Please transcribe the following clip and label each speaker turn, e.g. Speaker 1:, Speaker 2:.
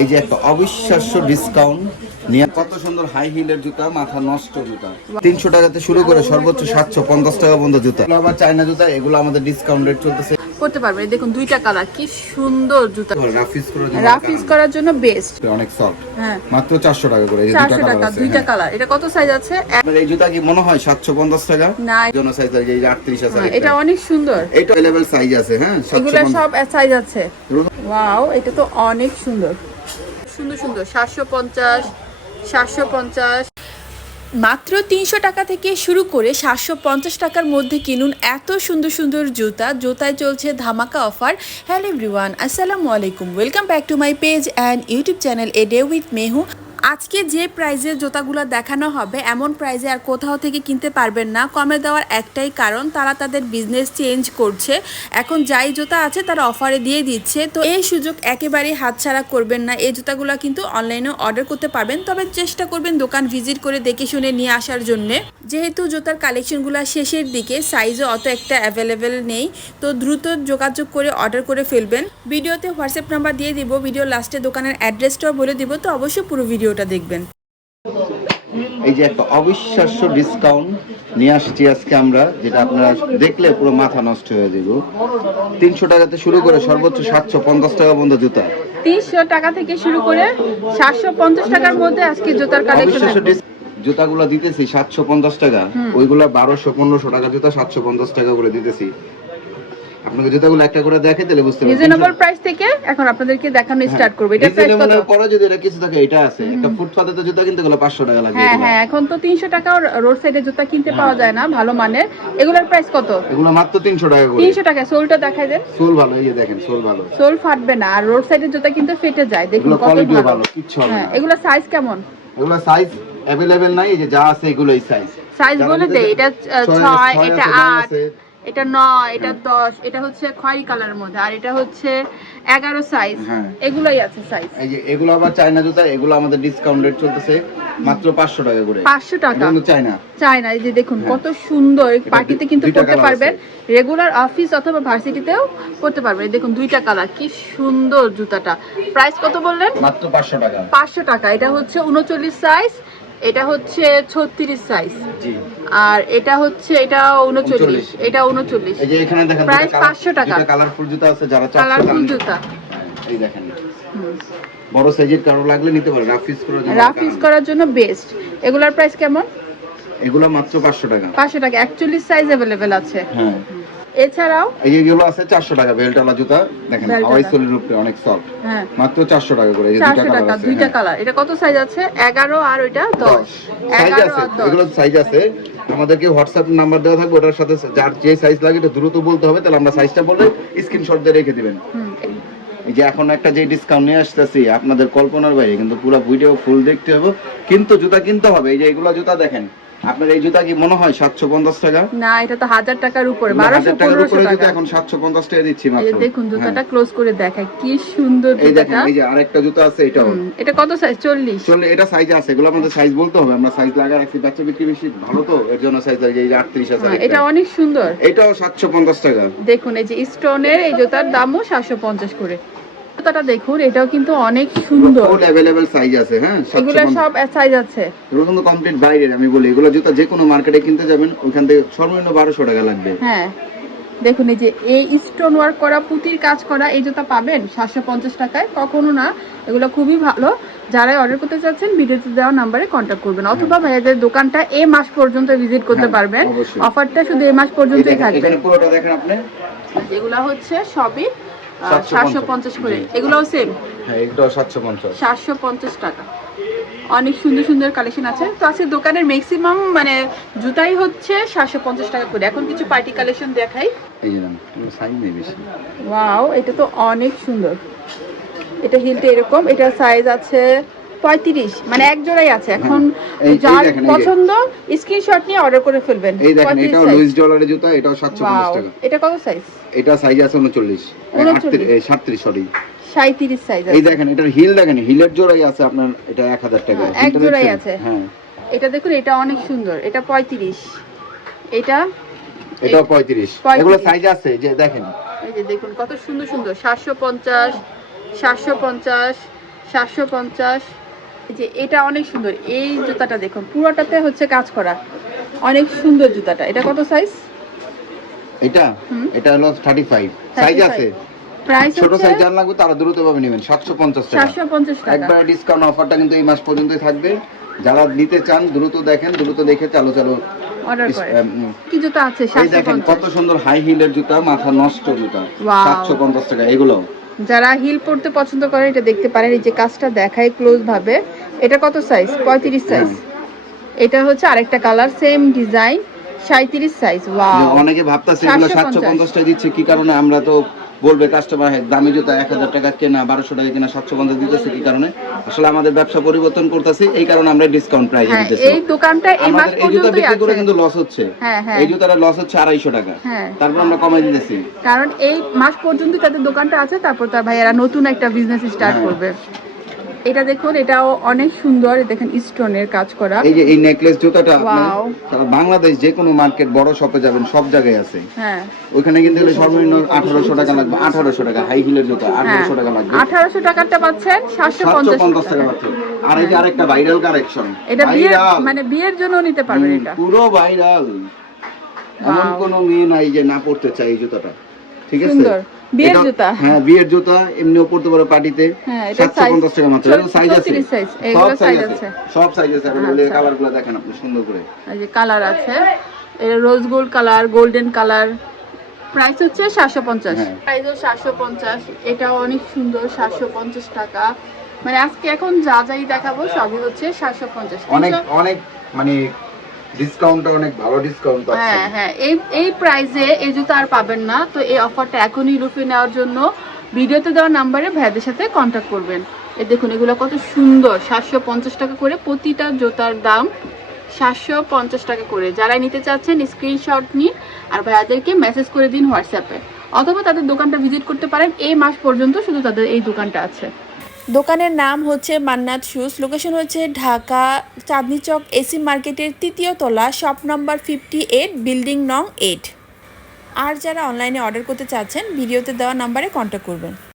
Speaker 1: এই যে একটা অবিশ্বাস্য ডিসকাউন্ট নিয়ে কত সুন্দর হাই হিলের জুতা মাথা নষ্ট জুতা। তিনশো টাকাতে শুরু করে সর্বোচ্চ সাতশো পঞ্চাশ টাকা পর্যন্ত জুতা। আবার চায়না জুতা এগুলো আমাদের ডিসকাউন্ট রেট চলতেছে।
Speaker 2: করতে পারবে। দেখুন দুইটা কালার কি সুন্দর জুতা।
Speaker 1: রাফিস
Speaker 2: করার জন্য বেস্ট
Speaker 1: অনেক সফট
Speaker 2: হ্যাঁ।
Speaker 1: মাত্র চারশো টাকা করে এই যে দুইটা
Speaker 2: চারশো
Speaker 1: কালার
Speaker 2: টাকা দুইটা
Speaker 1: হ্যাঁ।
Speaker 2: কালার এটা কত সাইজ আছে?
Speaker 1: এই জুতা কি মনে হয় সাতশো পঞ্চাশ টাকা?
Speaker 2: না।
Speaker 1: জন্য সাইজ আছে এই যে আটত্রিশ আছে
Speaker 2: হ্যাঁ, এটা অনেক সুন্দর।
Speaker 1: এটা অ্যাভেলেবেল সাইজ আছে হ্যাঁ
Speaker 2: এগুলা
Speaker 1: 750
Speaker 2: সব সাইজ আছে। ওয়াও এটা তো অনেক সুন্দর। সুন্দর সুন্দর। সাতশো পঞ্চাশ সাতশো পঞ্চাশ।
Speaker 3: মাত্র তিনশো টাকা থেকে শুরু করে সাতশো পঞ্চাশ টাকার মধ্যে কিনুন এত সুন্দর সুন্দর জুতা। জুতায় চলছে ধামাকা অফার। হ্যালো এভরিওয়ান আসসালামু আলাইকুম। Welcome back to my page and YouTube channel a day with Mehu আজকে যে প্রাইজের জুতাগুলো দেখানো হবে, এমন প্রাইজে আর কোথাও থেকে কিনতে পারবেন না। কমে দেওয়ার একটাই কারণ, তারা তাদের বিজনেস চেঞ্জ করছে। এখন যাই জুতা আছে, তারা অফারে দিয়ে দিচ্ছে। তো এই সুযোগ একেবারেই হাতছাড়া করবেন না। এই জুতাগুলো কিন্তু অনলাইনে অর্ডার করতে পারবেন। তবে চেষ্টা করবেন দোকান ভিজিট করে দেখে শুনে নিয়ে আসার জন্য। যেহেতু জুতার কালেকশনগুলো শেষের দিকে সাইজও অত একটা অ্যাভেলেবেল নেই। তো দ্রুত যোগাযোগ করে অর্ডার করে ফেলবেন। ভিডিওতে হোয়াটসঅ্যাপ নাম্বার দিয়ে দিব। ভিডিও লাস্টে দোকানের অ্যাড্রেসটাও বলে দিব। তো অবশ্যই পুরো ভিডিওটা দেখবেন।
Speaker 1: এই যে একটা অবিশ্বাস্য ডিসকাউন্ট নিয়ে আসছি আজকে আমরা যেটা আপনারা দেখলে পুরো মাথা নষ্ট হয়ে যাবে। তিনশো টাকাতে শুরু করে সর্বোচ্চ সাতশো পঞ্চাশ টাকা পর্যন্ত জুতা।
Speaker 2: তিনশো টাকা থেকে শুরু করে সাতশো পঞ্চাশ টাকার মধ্যে আজকে জুতার কালেকশন
Speaker 1: জুতাগুলো দিতেছি সাতশো পঞ্চাশ টাকা ওইগুলা বারোশো পনেরোশো টাকা জুতা সাতশো পঞ্চাশ টাকা করে দিতেছি। আপনাকে জুতাগুলো একটা করে দেখে তাহলে বুঝতে পারবেন।
Speaker 2: রিজনেবল প্রাইস থেকে এখন আপনাদেরকে দেখানো স্টার্ট করব। এটা প্রাইস কত?
Speaker 1: পরে যদি এটা কিছু থাকে এটা আছে। একটা ফুটপাতে তো জুতা কিনতে গেলে পাঁচশো টাকা লাগে
Speaker 2: হ্যাঁ হ্যাঁ এখন তো তিনশো টাকা রোড সাইডে জুতা কিনতে পাওয়া যায় না ভালো মানের। এগুলোর প্রাইস কত?
Speaker 1: এগুলো মাত্র তিনশো টাকা করে।
Speaker 2: তিনশো টাকা সোলটা দেখাই দেন।
Speaker 1: সোল ভালো এই যে দেখেন সোল ভালো।
Speaker 2: সোল ফাটবে না আর রোড সাইডের জুতা কিন্তু ফেটে যায়। দেখুন কত ভালো।
Speaker 1: কিচ্ছু হবে
Speaker 2: হ্যাঁ
Speaker 1: না।
Speaker 2: এগুলো সাইজ কেমন?
Speaker 1: এগুলো সাইজ অ্যাভেলেবেল নাই এই যে যা আছে এগুলোই সাইজ
Speaker 2: সাইজ বলে দে এটা আহ, ছয় এটা আট। এটা নয় এটা দশ এটা হচ্ছে খয়েরি কালার মধ্যে আর এটা হচ্ছে এগারো সাইজ
Speaker 1: হ্যাঁ।
Speaker 2: এগুলোই আছে সাইজ
Speaker 1: এই যে এগুলো আবার চায়না জুতা এগুলো আমাদের ডিসকাউন্ট রেট চলতেছে মাত্র পাঁচশো টাকা করে।
Speaker 2: পাঁচশো টাকা।
Speaker 1: এটা কিন্তু চায়না।
Speaker 2: চাই এই যে দেখুন
Speaker 1: হ্যাঁ।
Speaker 2: কত সুন্দর পার্টিতে কিন্তু পড়তে পারবেন। রেগুলার অফিস অথবা ভার্সিটিতেও পড়তে পারবেন। দেখুন দুইটা কালার কি সুন্দর জুতাটা। প্রাইস কত বললেন?
Speaker 1: মাত্র পাঁচশো টাকা।
Speaker 2: পাঁচশো টাকা। এটা হচ্ছে উনচল্লিশ সাইজ এটা হচ্ছে ছত্রিশ সাইজ আর এটা হচ্ছে এটা উনচল্লিশ।
Speaker 1: 39
Speaker 2: এটা উনচল্লিশ।
Speaker 1: এই যে এখানে দেখেন
Speaker 2: Price 500 টাকা।
Speaker 1: কালারফুল জুতা আছে যারা
Speaker 2: কালারফুল জুতা।
Speaker 1: এই দেখেন। বড় সাইজের কারও লাগলে নিতে পারে রাফ ইউজ করে
Speaker 2: রাফ ইউজ করার জন্য বেস্ট এগুলার প্রাইস কেমন?
Speaker 1: এগুলো মাত্র পাঁচশো টাকা।
Speaker 2: পাঁচশো টাকা। একচল্লিশ সাইজ অ্যাভেলেবেল আছে।
Speaker 1: হ্যাঁ।
Speaker 2: এছাড়াও
Speaker 1: এই যেগুলো আছে চারশো টাকা বেল্টওয়ালা জুতা দেখেন হাওয়াই সোলের উপরে অনেক সফট
Speaker 2: হ্যাঁ।
Speaker 1: মাত্র চারশো টাকা করে এই যে কালার আছে
Speaker 2: দুইটা
Speaker 1: হ্যাঁ।
Speaker 2: কালার এটা কত সাইজ আছে? এগারো আর ওইটা দশ।
Speaker 1: সাইজ
Speaker 2: এগারো
Speaker 1: আছে এগুলো সাইজ আছে। আমাদেরকে হোয়াটসঅ্যাপ নাম্বার দেওয়া থাকবে ওটার সাথে যার যে সাইজ লাগে এটা দ্রুত বলতে হবে তাহলে আমরা সাইজটা বলে স্ক্রিনশট দিয়ে রেখে দিবেন। এই। যে এখন একটা যে ডিসকাউন্ট নিয়ে আসতেছি আপনাদের কল্পনার বাইরে কিন্তু পুরো ভিডিও ফুল দেখতে হবে কিন্তু জুতা কিনতে হবে। এই যে এগুলো জুতা দেখেন আপনার এই জুতা কি মনে হয় সাতশো পঞ্চাশ টাকা?
Speaker 2: না এটা তো হাজার টাকার উপরে
Speaker 1: এগুলো
Speaker 2: বারোশো
Speaker 1: হাজার টাকার উপরে জুতা এখন সাতশো পঞ্চাশ টাকা দিচ্ছি
Speaker 2: এই
Speaker 1: মাত্র।
Speaker 2: দেখুন জুতাটা
Speaker 1: হ্যাঁ।
Speaker 2: ক্লোজ করে দেখায় কি সুন্দর জুতাটা।
Speaker 1: এই যে আরেকটা জুতা আছে এটাও।
Speaker 2: এটা কত সাইজ চল্লিশ।
Speaker 1: চলে এটা সাইজ আছে এগুলো আমাদের সাইজ বলতে হবে আমরা সাইজ লাগা রাখছি বাচ্চা বিক্রি বেশি ভালো তো এর জন্য সাইজ লাগে এই যে আটত্রিশ আছে
Speaker 2: হ্যাঁ, এটা অনেক সুন্দর।
Speaker 1: এটাও সাতশো পঞ্চাশ টাকা।
Speaker 2: দেখুন এই যে স্টোনের এই জুতার দামও সাতশো পঞ্চাশ করে। জুতাটা দেখুন এটাও কিন্তু অনেক সুন্দর।
Speaker 1: ফুল অ্যাভেলেবেল সাইজ আছে হ্যাঁ
Speaker 2: এগুলো সব সাইজ আছে।
Speaker 1: এগুলো কিন্তু কমপ্লিট বাইরের আমি বলি এগুলো জুতা যে কোনো মার্কেটে কিনতে যাবেন ওইখান থেকে সর্বনিম্ন বারোশো টাকা লাগবে।
Speaker 2: হ্যাঁ। দেখুন এই যে এই স্টোন ওয়ার্ক করা পুঁতির কাজ করা এই জুতা পাবেন সাতশো পঞ্চাশ টাকায়। কখনো না এগুলো খুবই ভালো। যারাই অর্ডার করতে চাচ্ছেন ভিডিওতে দেওয়া নাম্বারে কন্ট্যাক্ট করবেন। অথবা ভাইয়াদের দোকানটা এই মাস পর্যন্ত ভিজিট করতে
Speaker 1: হ্যাঁ,
Speaker 2: পারবেন। অফারটা শুধু এই মাস পর্যন্তই থাকবে।
Speaker 1: এখানে পুরোটা দেখেন আপনি।
Speaker 2: যেগুলো হচ্ছে সবই
Speaker 1: 750
Speaker 2: সাতশো পঞ্চাশ। করে। এগুলোও সেম
Speaker 1: হ্যাঁ এটাও সাতশো পঞ্চাশ।
Speaker 2: সাতশো পঞ্চাশ টাকা। অনেক সুন্দর সুন্দর কালেকশন আছে। তো আজকে দোকানের ম্যাক্সিমাম মানে জুতাই হচ্ছে সাতশো পঞ্চাশ টাকা করে। এখন কিছু পার্টি কালেকশন দেখাই।
Speaker 1: এই যে সাইজ নেই বেশি।
Speaker 2: ওয়াও এটা তো অনেক সুন্দর। এটা হিলটা এরকম। এটা সাইজ আছে পঁয়ত্রিশ মানে এক জোড়াই আছে।
Speaker 1: হ্যাঁ। এখন
Speaker 2: যার পছন্দ স্ক্রিনশট নিয়ে অর্ডার করে ফেলবেন।
Speaker 1: এই দেখেন এটাও লুইস ডলারের জুতা এটাও
Speaker 2: 750
Speaker 1: টাকা।
Speaker 2: এটা কত সাইজ
Speaker 1: এটা সাইজ আছে
Speaker 2: 39
Speaker 1: 37 সরি
Speaker 2: 37 সাইজ
Speaker 1: এই দেখেন এটার হিল দেখেন হিলের জোড়াই আছে আপনার এটা 1000 টাকা।
Speaker 2: হ্যাঁ, এক জোড়াই আছে।
Speaker 1: হ্যাঁ।
Speaker 2: এটা দেখুন এটা অনেক সুন্দর এটা 35 এটা
Speaker 1: এটা
Speaker 2: 35
Speaker 1: এগুলো সাইজ আছে যে দেখেন।
Speaker 2: এই যে দেখুন কত সুন্দর সুন্দর 750 750 750 যে এটা অনেক সুন্দর। এই জুতাটা দেখুন পুরোটাতে হচ্ছে কাজ করা। অনেক সুন্দর জুতাটা। এটা কত সাইজ
Speaker 1: এটা? এটা হলো থার্টি ফাইভ সাইজ আছে।
Speaker 2: প্রাইস
Speaker 1: ছোট সাইজ যার লাগবে তারা দ্রুত ভাবে নেবেন সাতশো পঞ্চাশ টাকা।
Speaker 2: সাতশো পঞ্চাশ টাকা।
Speaker 1: একবার ডিসকাউন্ট অফারটা কিন্তু এই মাস পর্যন্তই থাকবে। যারা নিতে চান দ্রুত দেখেন দ্রুত দেখে চালু চালু
Speaker 2: অর্ডার কি জুতা আছে?
Speaker 1: দেখেন কত সুন্দর হাই হিলের জুতা মাথা নষ্ট জুতা।
Speaker 2: Wow.
Speaker 1: সাতশো পঞ্চাশ টাকা এগুলো।
Speaker 2: যারা হিল পড়তে পছন্দ করে এটা দেখতে পারেন। এই যে কাজটা দেখায় ক্লোজ ভাবে। এটা কত সাইজ পঁয়ত্রিশ সাইজ এটা হচ্ছে আরেকটা কালার সেম ডিজাইন সাঁত্রিশ সাইজ ওয়াও
Speaker 1: অনেকে ভাবতেছে এগুলো
Speaker 2: 750
Speaker 1: সাতশো পঞ্চাশ। টাকা দিচ্ছে। কি কারণে? আমরা তো বলবে কাস্টমার দামি জুতা এক হাজার টাকা কেনা বারোশো টাকা কেনা সাতশো পঞ্চাশ দিতেছে কি কারণে? আসলে আমাদের ব্যবসা পরিবর্তন করতেছি এই কারণে আমরা ডিসকাউন্ট প্রাইসে
Speaker 2: হ্যাঁ
Speaker 1: দিতেছি।
Speaker 2: এই দোকানটা এই মাস
Speaker 1: আমাদের এই জুতা বিক্রি করে কিন্তু লস হচ্ছে।
Speaker 2: হ্যাঁ হ্যাঁ।
Speaker 1: এই জুতাটা লস হচ্ছে আড়াইশো টাকা।
Speaker 2: হ্যাঁ।
Speaker 1: তারপর আমরা কমাই দিতেছি।
Speaker 2: কারণ এই মাস পর্যন্ত তাদের দোকানটা আছে তারপর তার ভাইয়ারা নতুন একটা বিজনেস স্টার্ট
Speaker 1: হ্যাঁ।
Speaker 2: করবে। এটা দেখুন এটাও অনেক সুন্দর। দেখেন স্টোনের কাজ করা।
Speaker 1: এই যে এই নেকলেস জুতাটা আপনার সারা বাংলাদেশ যে কোনো মার্কেট বড় শপে যাবেন সব জায়গায় আছে।
Speaker 2: হ্যাঁ।
Speaker 1: ওইখানে কিন্তু সর্বনিম্ন আঠারোশো টাকা লাগবে আঠারোশো টাকা হাই হিলের জুতা
Speaker 2: হ্যাঁ।
Speaker 1: আঠারোশো টাকা লাগবে।
Speaker 2: আঠারোশো টাকারটা পাচ্ছেন সাতশো
Speaker 1: সাতশো
Speaker 2: পঞ্চাশ
Speaker 1: পঞ্চাশ টাকা পাচ্ছেন। আর এই যে আরেকটা ভাইরাল কালেকশন
Speaker 2: এটা বিয়ের মানে বিয়ের জন্য নিতে পারবেন এটা।
Speaker 1: পুরো ভাইরাল এমন. কোন মেয়ে নাই যে না পড়তে চাই এই জুতাটা। ঠিক আছে?
Speaker 2: বিয়ের জুতা।
Speaker 1: হ্যাঁ বিয়ের জুতা এমনিও পড়তে পারো পার্টিতে।
Speaker 2: হ্যাঁ, এটা
Speaker 1: সাতশো পঞ্চাশ টাকা মাত্র সাইজ আছে। সব সাইজ আছে। সব সাইজ আছে। কালারগুলো দেখেন আপনি সুন্দর করে।
Speaker 2: এই যে কালার আছে। Rose gold colour golden colour price হচ্ছে সাতশো পঞ্চাশ।
Speaker 1: হ্যাঁ।
Speaker 2: প্রাইসও সাতশো পঞ্চাশ। এটাও অনেক সুন্দর সাতশো পঞ্চাশ টাকা। মানে আজকে এখন যা যাই দেখাবো সবই হচ্ছে সাতশো পঞ্চাশ।
Speaker 1: অনেক অনেক মানে ডিসকাউন্ট অনেক ভালো ডিসকাউন্ট
Speaker 2: হ্যাঁ হ্যাঁ এই এই প্রাইসে এই জুতো আর পাবেন না। তো এই অফারটা এখনই লুফে নেওয়ার জন্য ভিডিওতে দেওয়া নাম্বারে ভাইদের সাথে কন্ট্যাক্ট করবেন। এই দেখুন, এগুলো কত সুন্দর। সাতশো পঞ্চাশ টাকা করে প্রতিটা জুতার দাম সাতশো পঞ্চাশ টাকা করে। যারা নিতে চাচ্ছেন স্ক্রিনশট নিন আর ভাইয়াদেরকে মেসেজ করে দিন হোয়াটসঅ্যাপে অথবা তাদের দোকানটা ভিজিট করতে পারেন। এই মাস পর্যন্ত শুধু তাদের এই দোকানটা আছে।
Speaker 3: দোকানের নাম হচ্ছে মান্নাত শুজ। লোকেশন হচ্ছে ঢাকা চাঁদনি চক এসি মার্কেটের তৃতীয় তলা shop number fifty eight building নং এইট আর যারা অনলাইনে অর্ডার করতে চাচ্ছেন ভিডিওতে দেওয়া নাম্বারে কন্ট্যাক্ট করবেন।